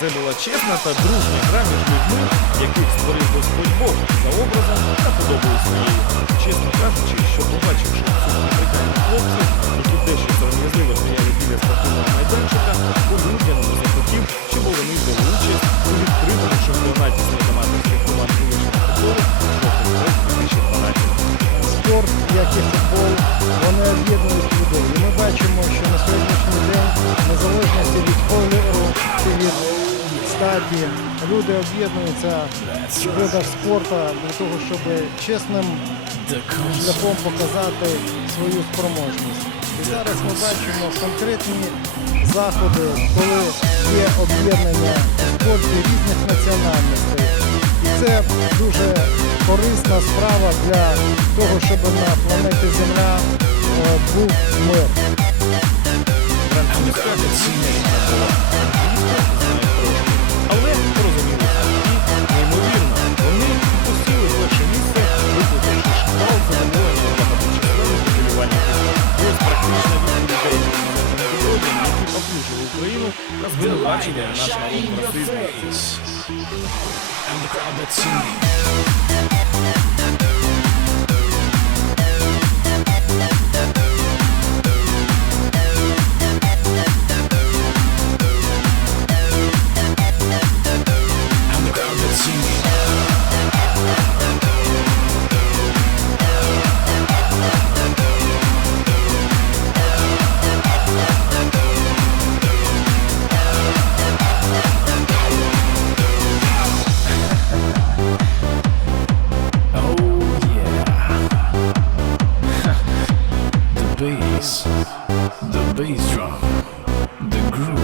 Це була чесна та дружня гра між людьми, яких створив Господь Бог за образом та подобою своєю. Чесно кажучи, що побачивши цих африканських хлопців, які дещо сором'язливо стояли біля спортивного майданчика, по-людяному захотів, щоб вони взяли участь у відкритому чемпіонаті серед команд колишнього футболу «Шофер 2012». спорт, як і футбол, вони об'єднують статі, люди об'єднуються в видах спорту для того, щоб чесним шляхом показати свою спроможність. І зараз ми бачимо конкретні заходи, коли є об'єднання в спорті різних національностей. І це дуже корисна справа для того, щоб на планеті Земля That's good watching that. And the crowd that's singing. bass, the bass drum, the groove.